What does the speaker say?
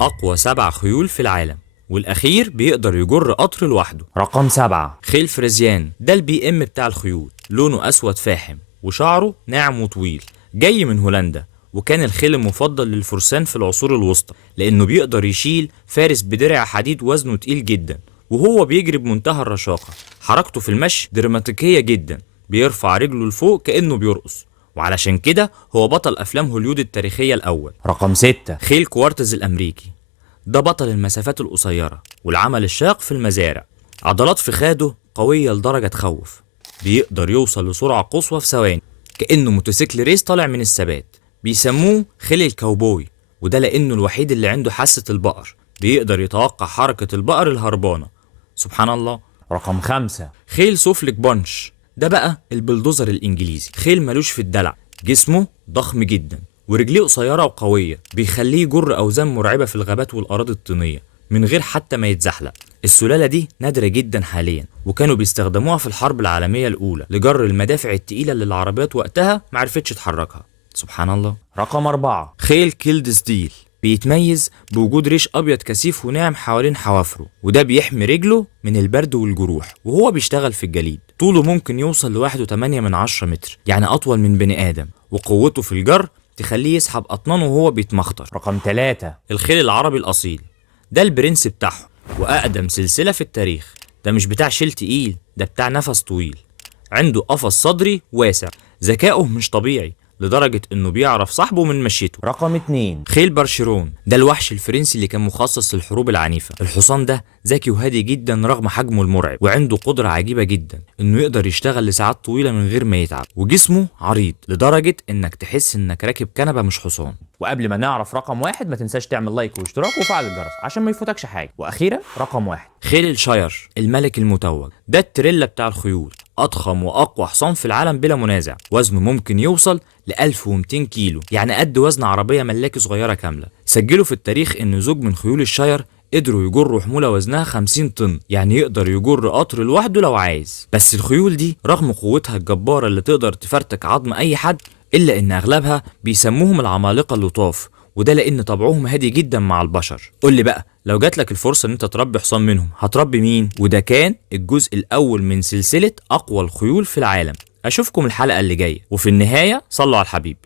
أقوى 7 خيول في العالم، والأخير بيقدر يجر قطر لوحده. رقم 7. خيل فريزيان، ده البي ام بتاع الخيول، لونه أسود فاحم وشعره ناعم وطويل، جاي من هولندا، وكان الخيل المفضل للفرسان في العصور الوسطى لأنه بيقدر يشيل فارس بدرع حديد وزنه تقيل جدا، وهو بيجري بمنتهى الرشاقة. حركته في المشي دراماتيكية جدا، بيرفع رجله لفوق كأنه بيرقص، وعلشان كده هو بطل أفلام هوليود التاريخية الأول. رقم 6. خيل كوارتز الأمريكي، ده بطل المسافات القصيرة والعمل الشاق في المزارع. عضلات فخاده قوية لدرجة تخوف، بيقدر يوصل لسرعة قصوى في ثواني كأنه موتوسيكل ريس طالع من الثبات. بيسموه خيل الكاوبوي، وده لأنه الوحيد اللي عنده حاسة البقر، بيقدر يتوقع حركة البقر الهربانة. سبحان الله. رقم 5. خيل سوفلك بانش، ده بقى البلدوزر الإنجليزي، خيل ملوش في الدلع، جسمه ضخم جدا ورجليه قصيرة وقوية، بيخليه يجر أوزان مرعبة في الغابات والأراضي الطينية من غير حتى ما يتزحلق. السلالة دي نادرة جدا حاليا، وكانوا بيستخدموها في الحرب العالمية الأولى لجر المدافع التقيلة اللي العربيات وقتها معرفتش تحركها. سبحان الله. رقم 4. خيل كيلد ستيل، بيتميز بوجود ريش أبيض كثيف وناعم حوالين حوافره، وده بيحمي رجله من البرد والجروح وهو بيشتغل في الجليد. طوله ممكن يوصل ل1.8 متر، يعني أطول من بني آدم، وقوته في الجر تخليه يسحب أطنانه وهو بيتمخطر. رقم 3. الخيل العربي الأصيل، ده البرنس بتاعهم وأقدم سلسلة في التاريخ. ده مش بتاع شيل تقيل، ده بتاع نفس طويل، عنده قفص صدري واسع، ذكائه مش طبيعي لدرجة انه بيعرف صاحبه من مشيته. رقم 2. خيل برشيرون، ده الوحش الفرنسي اللي كان مخصص للحروب العنيفة. الحصان ده ذكي وهادي جدا رغم حجمه المرعب، وعنده قدرة عجيبة جدا انه يقدر يشتغل لساعات طويلة من غير ما يتعب، وجسمه عريض لدرجة انك تحس انك راكب كنبة مش حصان. وقبل ما نعرف رقم 1 ما تنساش تعمل لايك واشتراك وفعل الجرس عشان ما يفوتكش حاجة. واخيرا رقم 1. خيل الشاير، الملك المتوج، ده التريلا بتاع الخيول، أضخم وأقوى حصان في العالم بلا منازع. وزنه ممكن يوصل ل 1200 كيلو، يعني قد وزن عربية ملاكي صغيرة كاملة. سجلوا في التاريخ إن زوج من خيول الشاير قدروا يجروا حمولة وزنها 50 طن، يعني يقدر يجر قطر لوحده لو عايز. بس الخيول دي رغم قوتها الجبارة اللي تقدر تفرتك عظم أي حد، إلا إن أغلبها بيسموهم العمالقة اللطاف، وده لأن طبعهم هادي جدا مع البشر. قول لي بقى، لو جاتلك الفرصة ان انت تربي حصان منهم هتربي مين؟ وده كان الجزء الاول من سلسلة اقوى الخيول في العالم. اشوفكم الحلقة اللي جاية، وفي النهاية صلوا على الحبيب.